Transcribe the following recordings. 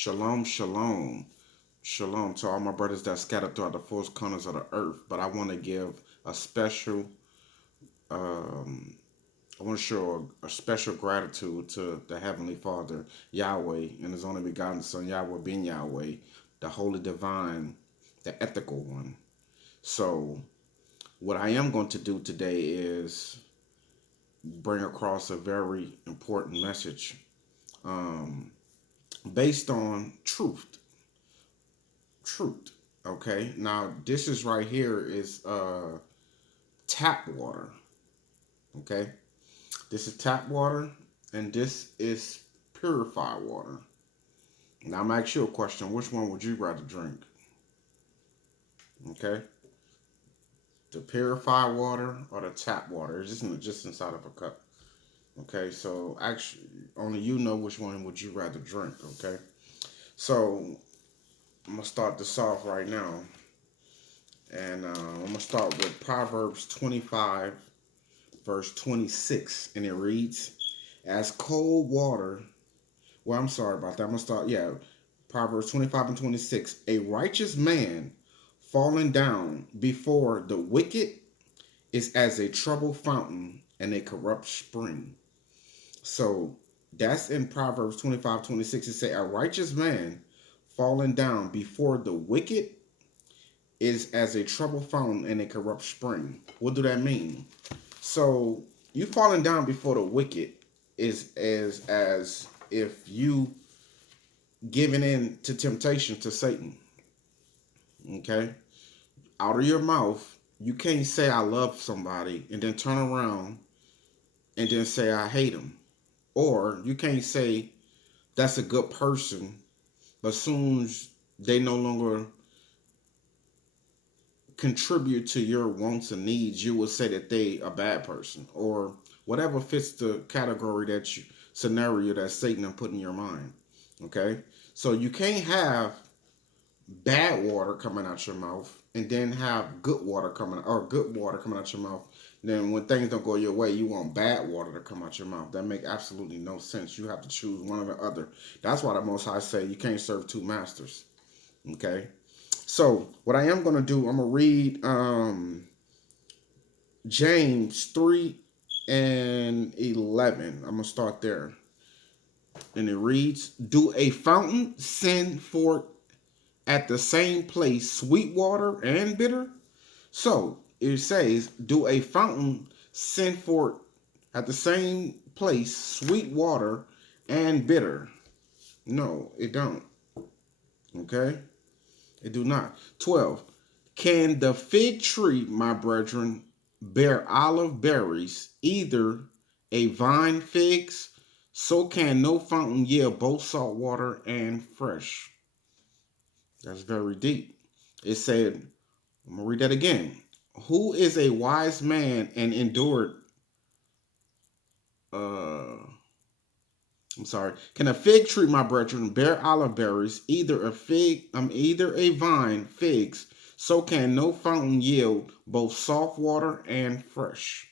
Shalom, shalom, shalom to all my brothers that scattered throughout the four corners of the earth. But I want to give a special, um, I want to show a special gratitude to the Heavenly Father, Yahweh, and His only begotten Son, Yahweh, being Yahweh, the Holy Divine, the Ethical One. So, what I am going to do today is bring across a very important message um, based on truth. Truth. Okay. Now this is right here is tap water. Okay. This is tap water, and this is purified water. Now I'm asking you a question. Which one would you rather drink? Okay. The purified water or the tap water? It's just inside of a cup. Okay. So actually, only you know which one would you rather drink. Okay. So I'm gonna start this off right now, and I'm gonna start with Proverbs 25 verse 26, and it reads, as cold water, well, I'm sorry about that. I'm going to start, Proverbs 25 and 26. A righteous man falling down before the wicked is as a troubled fountain and a corrupt spring. So that's in Proverbs 25:26. It say, a righteous man falling down before the wicked is as a troubled fountain and a corrupt spring. What do that mean? So you falling down before the wicked is as if you giving in to temptation to Satan. Okay? Out of your mouth, you can't say I love somebody and then turn around and then say I hate them. Or you can't say that's a good person, but soon as they no longer contribute to your wants and needs, you will say that they a bad person or whatever fits the category that you scenario that Satan has put in your mind. Okay, so you can't have bad water coming out your mouth and then have good water coming out your mouth. Then when things don't go your way, you want bad water to come out your mouth. That make absolutely no sense. You have to choose one or the other. That's why the Most High say you can't serve two masters. Okay. So what I am going to do, I'm going to read James 3 and 11. I'm going to start there. And it reads, do a fountain send forth at the same place sweet water and bitter? So it says, do a fountain send forth at the same place sweet water and bitter? No, it don't. Okay? It do not. 12. Can the fig tree, my brethren, bear olive berries, either a vine figs? So can no fountain yield both salt water and fresh. That's very deep. It said, I'm going to read that again. Who is a wise man and endured, uh, I'm sorry. Can a fig tree, my brethren, bear olive berries, either a vine figs? So can no fountain yield both soft water and fresh.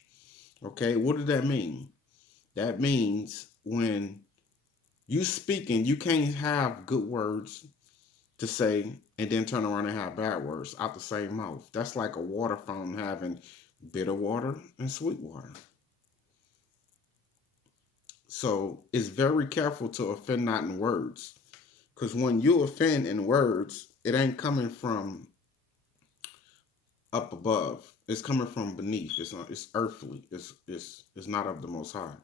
Okay, what does that mean? That means when you speaking, you can't have good words to say and then turn around and have bad words out the same mouth. That's like a water fountain having bitter water and sweet water. So it's very careful to offend not in words. Because when you offend in words, it ain't coming from up above. It's coming from beneath. It's not. It's earthly. It's not of the Most High.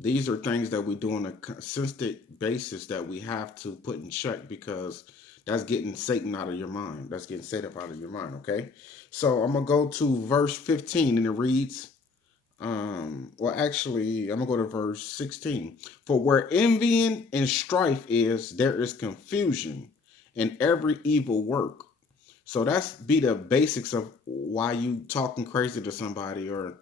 These are things that we do on a consistent basis that we have to put in check because that's getting Satan out of your mind. That's getting Satan out of your mind. Okay. So I'm gonna go to verse 15 and it reads. Well, actually, I'm gonna go to verse 16. For where envying and strife is, there is confusion in every evil work. So that's be the basics of why you talking crazy to somebody, or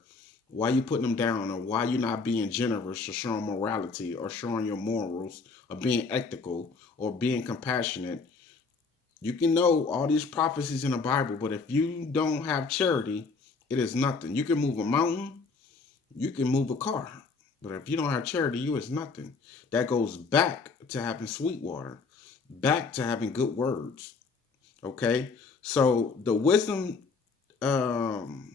why you putting them down, or why you not being generous, or showing morality, or showing your morals, or being ethical, or being compassionate. You can know all these prophecies in the Bible, but if you don't have charity, it is nothing. You can move a mountain, you can move a car. But if you don't have charity, you is nothing. That goes back to having sweet water, back to having good words. Okay? So the wisdom, um,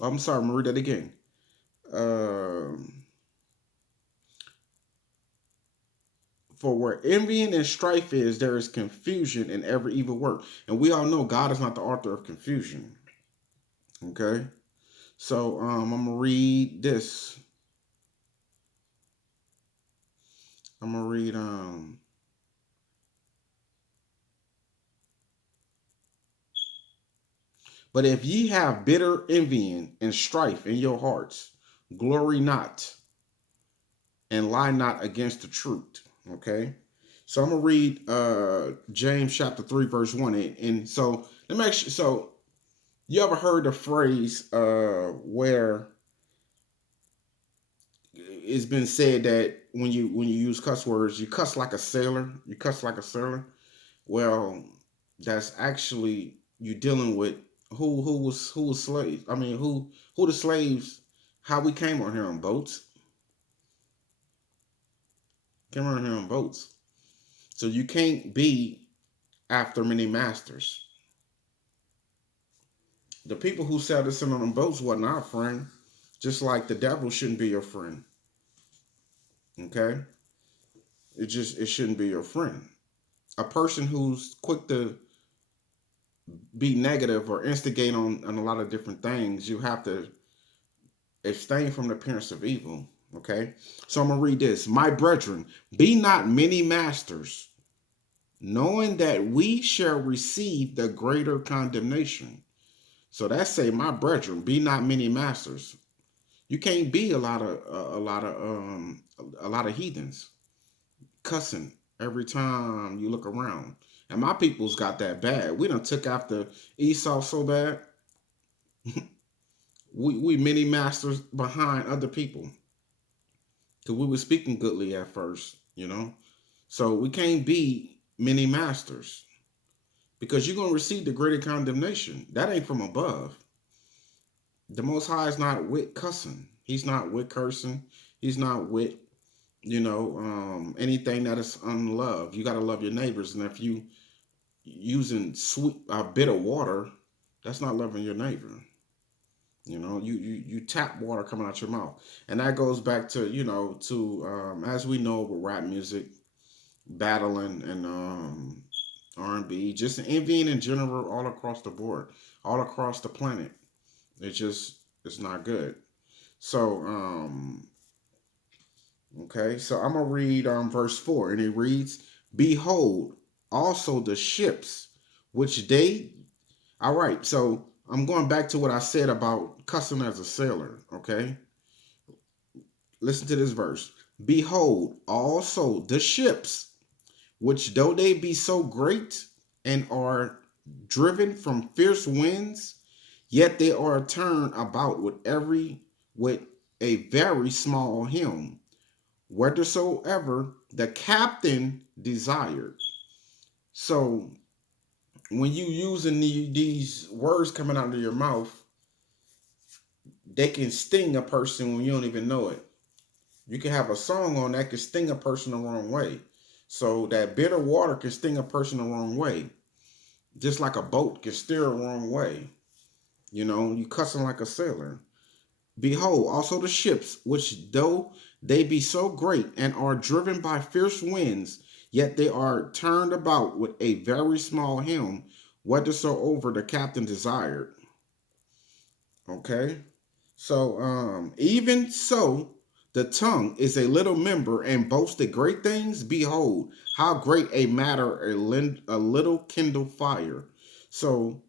I'm sorry, I'm gonna read that again. Um, for where envying and strife is, there is confusion in every evil work. And we all know God is not the author of confusion. Okay? So I'm gonna read this. I'm gonna read but if ye have bitter envying and strife in your hearts, glory not and lie not against the truth. Okay. So I'm gonna read James chapter 3, verse 1. And so let me actually so you ever heard the phrase where it's been said that when you use cuss words, you cuss like a sailor. You cuss like a sailor. Well, that's actually you dealing with who was slaves. I mean, who the slaves? How we came on here on boats? Came on here on boats. So you can't be after many masters. The people who sailed us in on them boats wasn't our friend. Just like the devil shouldn't be your friend. Okay, it shouldn't be your friend. A person who's quick to be negative or instigate on a lot of different things, you have to abstain from the appearance of evil. Okay, so I'm gonna read this. My brethren, be not many masters, knowing that we shall receive the greater condemnation. So that's say, my brethren, be not many masters. You can't be a lot of heathens cussing every time you look around. And my people's got that bad. We done took after Esau so bad. We many masters behind other people because we were speaking goodly at first. So we can't be many masters because you're gonna receive the greater condemnation. That ain't from above. The Most High is not with cussing. He's not with cursing. He's not with anything that is unloved. You gotta love your neighbors, and if you using sweet bitter water, that's not loving your neighbor. You tap water coming out your mouth, and that goes back to as we know with rap music, battling and R&B, just envying in general, all across the board, all across the planet. It's not good. So okay, so I'm gonna read verse 4, and it reads, "Behold, also the ships which they." All right, so I'm going back to what I said about cussing as a sailor. Okay, listen to this verse. Behold, also the ships, which though they be so great and are driven from fierce winds, yet they are turned about with a very small helm, whithersoever the captain desired. So when you using these words coming out of your mouth, they can sting a person when you don't even know it. You can have a song on that can sting a person the wrong way. So that bitter water can sting a person the wrong way. Just like a boat can steer the wrong way. You cussing like a sailor. Behold, also the ships, which though they be so great and are driven by fierce winds, yet they are turned about with a very small helm, whithersoever the captain desired. Okay? So, even so, the tongue is a little member and boasted great things. Behold, how great a matter a little kindle fire. So,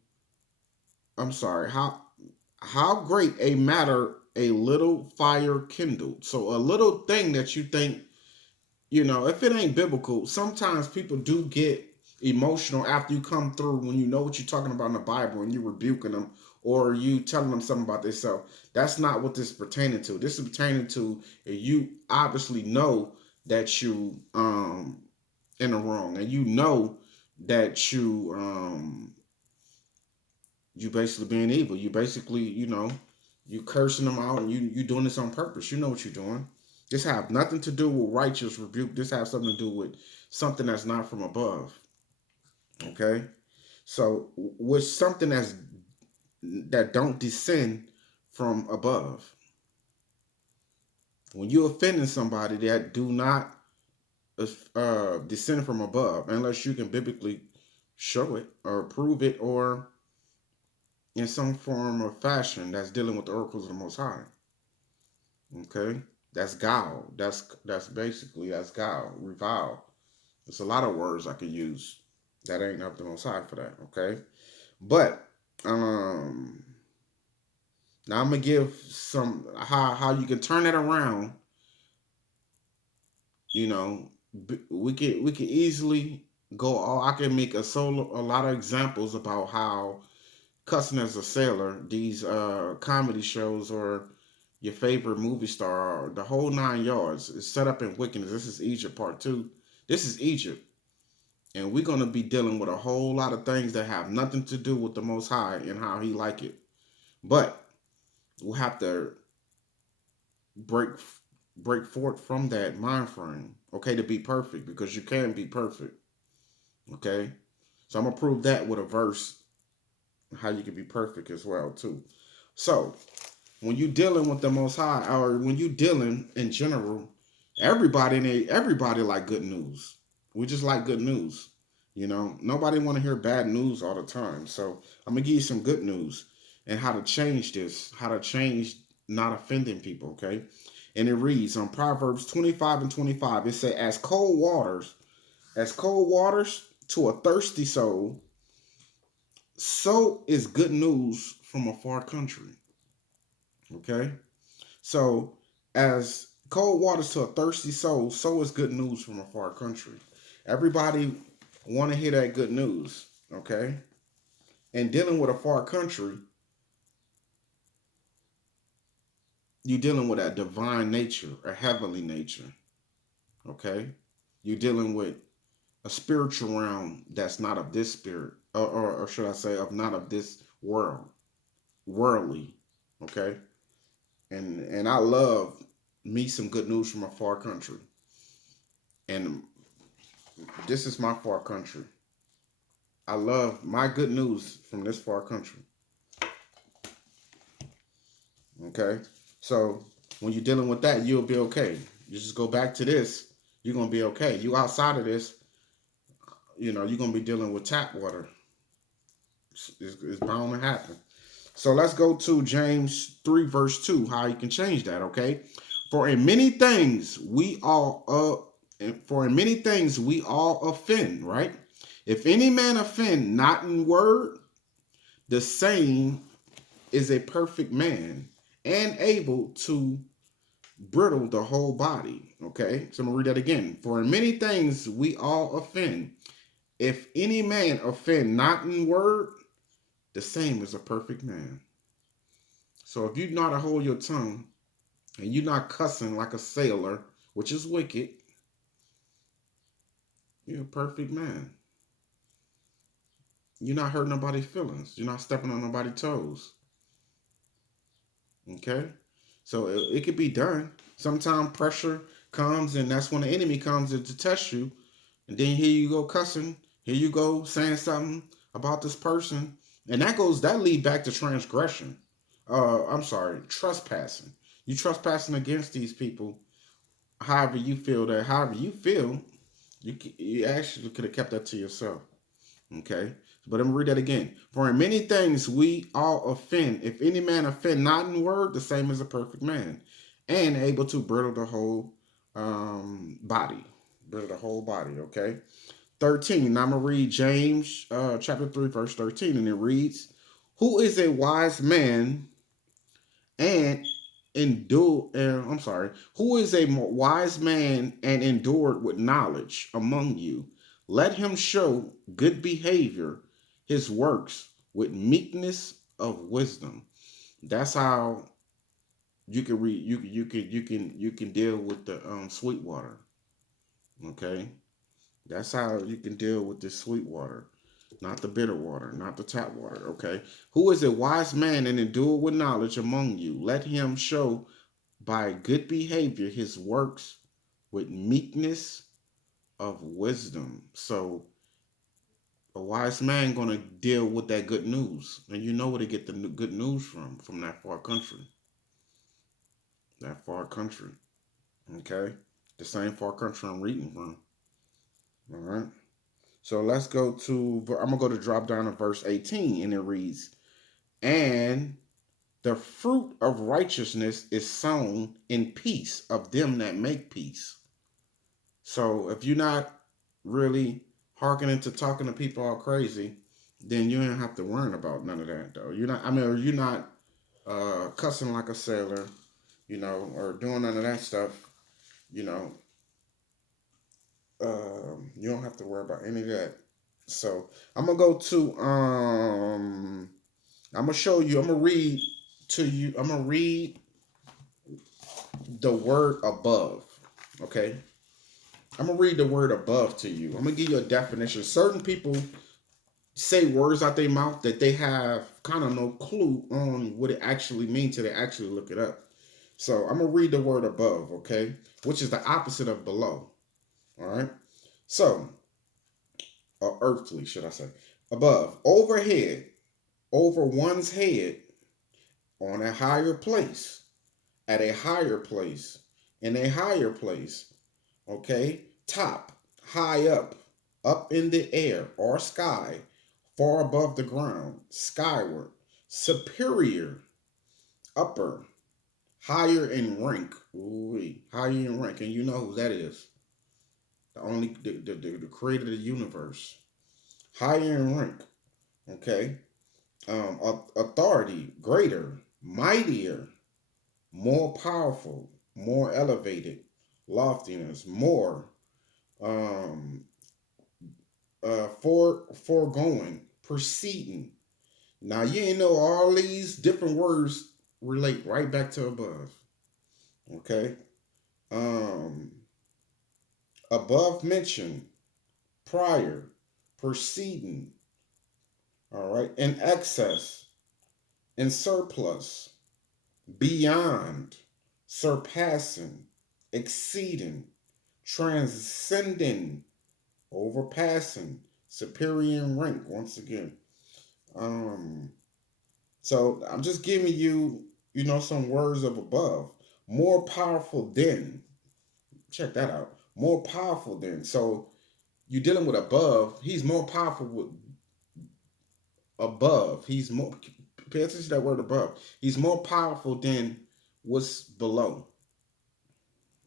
I'm sorry, how great a matter a little fire kindled. So, a little thing that you think, if it ain't biblical, sometimes people do get emotional after you come through when you know what you're talking about in the Bible and you rebuking them or you telling them something about themselves. That's not what this is pertaining to. This is pertaining to you obviously know that you in the wrong, and you know that you basically being evil. You basically You cursing them out, and you doing this on purpose. You know what you're doing. This have nothing to do with righteous rebuke. This have something to do with something that's not from above. Okay, so with something that don't descend from above. When you offending somebody that do not descend from above, unless you can biblically show it or prove it, or in some form or fashion that's dealing with the oracles of the Most High. Okay, that's gal. That's basically that's gal. Revile. There's a lot of words I could use that ain't up the Most High for that. Okay, but um, now I'm gonna give some how you can turn it around. You know, we could easily go. I can make a lot of examples about how cussing as a sailor, these comedy shows or your favorite movie star, the whole 9 yards is set up in wickedness. This is Egypt part two. This is Egypt. And we're gonna be dealing with a whole lot of things that have nothing to do with the Most High and how He like it. But we'll have to break break forth from that mind frame, okay, to be perfect, because you can be perfect. Okay. So I'm gonna prove that with a verse, how you can be perfect as well too. So when you dealing with the Most High, or when you dealing in general, everybody like good news. We just like good news. Nobody want to hear bad news all the time. So I'm gonna give you some good news and how to change this, how to change not offending people. Okay, and it reads on Proverbs 25 and 25. It says, as cold waters to a thirsty soul, so is good news from a far country. Okay. So, as cold waters to a thirsty soul, so is good news from a far country. Everybody want to hear that good news, okay? And dealing with a far country, you're dealing with a divine nature, a heavenly nature, okay? You're dealing with a spiritual realm that's not of this spirit, or should I say, of not of this world, worldly, okay? And I love me some good news from a far country, and this is my far country. I love my good news from this far country. Okay. So when you're dealing with that, you'll be okay. You just go back to this, you're gonna be okay. You outside of this, you're gonna be dealing with tap water. It's bound to happen. So let's go to James 3, verse 2, how you can change that, okay? For in many things we all for in many things we all offend, right? If any man offend not in word, the same is a perfect man and able to brittle the whole body. Okay, so I'm gonna read that again. For in many things we all offend. If any man offend not in word, the same is a perfect man. So if you know how to hold your tongue and you're not cussing like a sailor, which is wicked, you're a perfect man. You're not hurting nobody's feelings. You're not stepping on nobody's toes. Okay? So it could be done. Sometimes pressure comes, and that's when the enemy comes to test you. And then here you go cussing. Here you go saying something about this person. And that lead back to transgression. I'm sorry, trespassing. You trespassing against these people. However you feel, you actually could have kept that to yourself. Okay. But I'm gonna read that again. For in many things we all offend. If any man offend not in word, the same as a perfect man, and able to bridle the whole body. Bridle the whole body. Okay. 13. Now I'm gonna read James chapter 3, verse 13, and it reads, Who is a wise man and I'm sorry, who is a wise man and endured with knowledge among you? Let him show good behavior, his works with meekness of wisdom. That's how you can read. You can deal with the sweet water. Okay, that's how you can deal with this sweet water. not the bitter water, not the tap water. Okay. Who is a wise man and endued with knowledge among you? Let him show by good behavior his works with meekness of wisdom. So a wise man gonna deal with that good news, and you know where to get the good news from that far country, that far country. Okay, the same far country I'm reading from. All right. So let's go to. I'm gonna go to drop down to verse 18, and it reads, "And the fruit of righteousness is sown in peace of them that make peace." So if you're not really hearkening to talking to people all crazy, then you don't have to worry about none of that though. You're not. I mean, or you're not cussing like a sailor, or doing none of that stuff. You know, you don't have to worry about any of that. So I'm gonna go to. I'm gonna show you. I'm gonna read to you. I'm gonna read the word above. Okay. I'm gonna read the word above to you. I'm gonna give you a definition. Certain people say words out their mouth that they have kind of no clue on what it actually means till they actually look it up. So I'm gonna read the word above, okay, which is the opposite of below. All right. So, earthly, should I say? Above, overhead, over one's head, on a higher place, at a higher place, in a higher place. Okay, top, high up in the air or sky, far above the ground, skyward, superior, upper, higher in rank. Ooh, higher in rank, and you know who that is. The creator of the universe. Higher in rank. Okay. Authority, greater, mightier, more powerful, more elevated, loftiness, more, um, foregoing, preceding. Now you ain't know all these different words relate right back to above. Okay. Um, above mentioned, prior, preceding. All right. In excess, in surplus, beyond, surpassing, exceeding, transcending, overpassing, superior in rank. Once again. Um, So I'm just giving you, some words of above. More powerful than. Check that out. More powerful than. So you're dealing with above. He's more powerful with above. He's more. Pay attention to that word above. He's more powerful than what's below.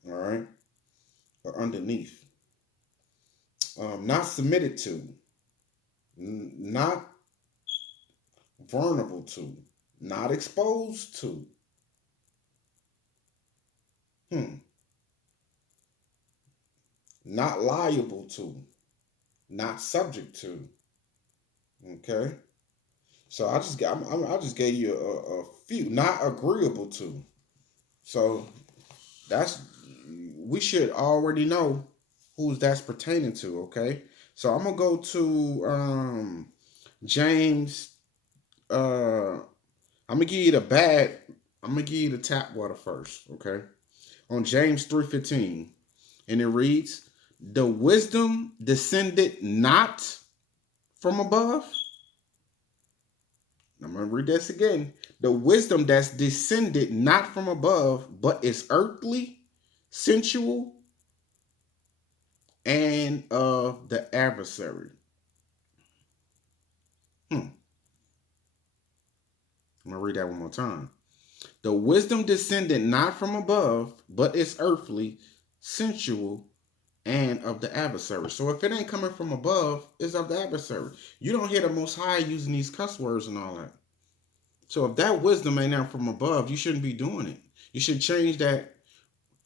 All right, or underneath. Not submitted to. Not vulnerable to. Not exposed to. Hmm. Not liable to. Not subject to. Okay. So I just gave you a few. Not agreeable to. So that's we should already know who's that's pertaining to. Okay. So I'm gonna go to James. I'm gonna give you the bad. I'm gonna give you the tap water first. Okay. On James 3:15, and it reads, "The wisdom descended not from above." I'm going to read this again. The wisdom that's descended not from above, but is earthly, sensual, and of the adversary. I'm going to read that one more time. The wisdom descended not from above, but is earthly, sensual, and of the adversary. So if it ain't coming from above, it's of the adversary. You don't hear the Most High using these cuss words and all that. So if that wisdom ain't out from above, you shouldn't be doing it. You should change that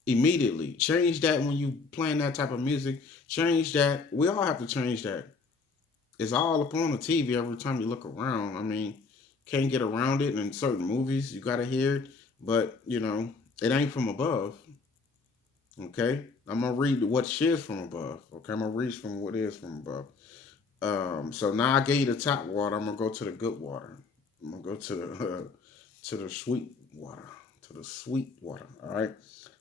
immediately. Change that when you playing that type of music. Change that. We all have to change that. It's all up on the TV every time you look around. I mean, can't get around it. In certain movies, you gotta hear it, but it ain't from above. Okay, I'm gonna read what is from above. Okay, I'm gonna read from what is from above. So now I gave you the tap water. I'm gonna go to the good water. I'm gonna go to the sweet water. To the sweet water. All right.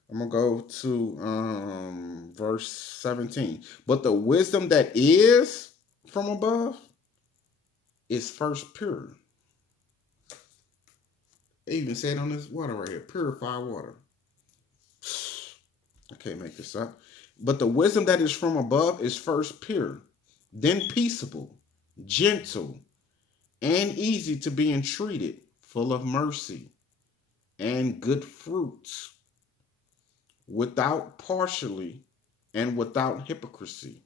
I'm gonna go to verse 17. But the wisdom that is from above is first pure. They even said on this water right here, purified water. I can't make this up. But the wisdom that is from above is first pure, then peaceable, gentle, and easy to be entreated, full of mercy and good fruits, without partially and without hypocrisy.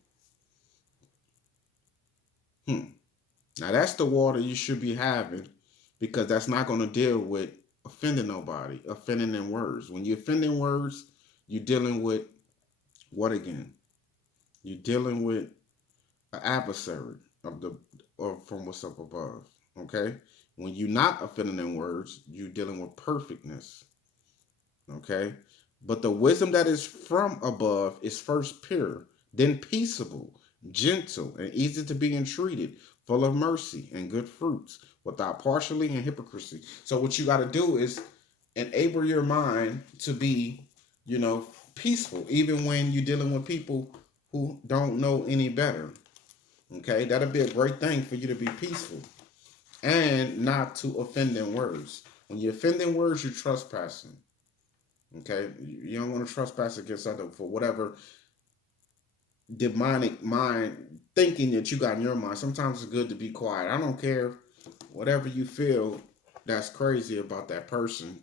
Hmm. Now that's the water you should be having because that's not going to deal with offending nobody, offending in words. When you offend in words, you're dealing with what again? You're dealing with an adversary of the or from what's up above. Okay? When you're not offending in words, you're dealing with perfectness. Okay? But the wisdom that is from above is first pure, then peaceable, gentle, and easy to be entreated, full of mercy and good fruits, without partially and hypocrisy. So what you got to do is enable your mind to be, peaceful, even when you're dealing with people who don't know any better. Okay, that'll be a great thing for you to be peaceful and not to offend in words. When you offend in words, you're trespassing. Okay, you don't want to trespass against other for whatever demonic mind thinking that you got in your mind. Sometimes it's good to be quiet. I don't care whatever you feel that's crazy about that person.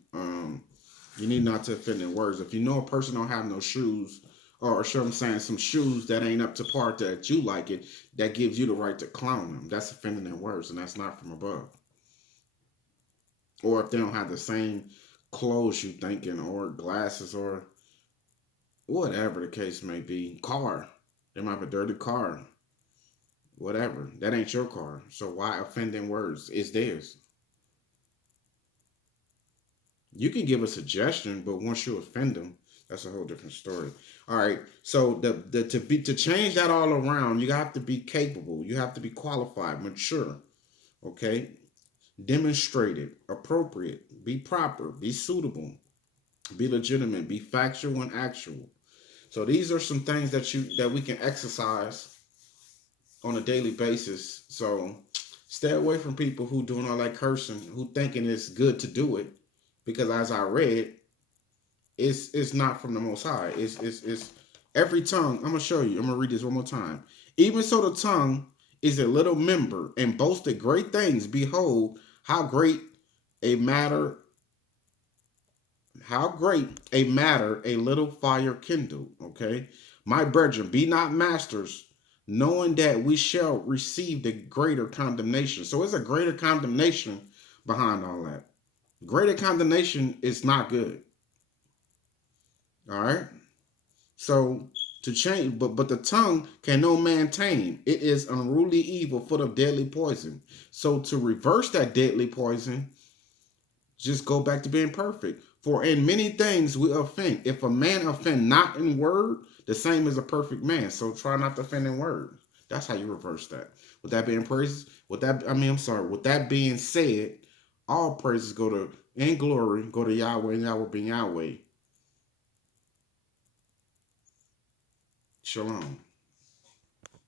You need not to offend in words. If you know a person don't have no shoes, or sure I'm saying some shoes that ain't up to par that you like it, that gives you the right to clown them. That's offending in words, and that's not from above. Or if they don't have the same clothes you thinking, or glasses, or whatever the case may be. Car. They might have a dirty car. Whatever. That ain't your car. So why offending words? It's theirs. You can give a suggestion, but once you offend them, that's a whole different story. All right. So to change that all around, you have to be capable. You have to be qualified, mature. Okay. Demonstrated, appropriate, be proper, be suitable, be legitimate, be factual and actual. So these are some things that we can exercise on a daily basis. So stay away from people who doing all that cursing, who thinking it's good to do it, because as I read, it's not from the Most High. It's every tongue. I'm gonna show you. I'm gonna read this one more time. Even so, the tongue is a little member and boasted great things. Behold, how great a matter how great a matter a little fire kindled. Okay. My brethren, be not masters, knowing that we shall receive the greater condemnation. So it's a greater condemnation behind all that. Greater condemnation is not good. All right. So to change, but the tongue can no man tame. It is unruly evil, full of deadly poison. So to reverse that deadly poison, just go back to being perfect. For in many things we offend. If a man offend not in word, the same as a perfect man. So try not to offend in word. That's how you reverse that. With that being praised, I'm sorry. With that being said, all praises go to and glory go to Yahweh and Yahweh being Yahweh. Shalom.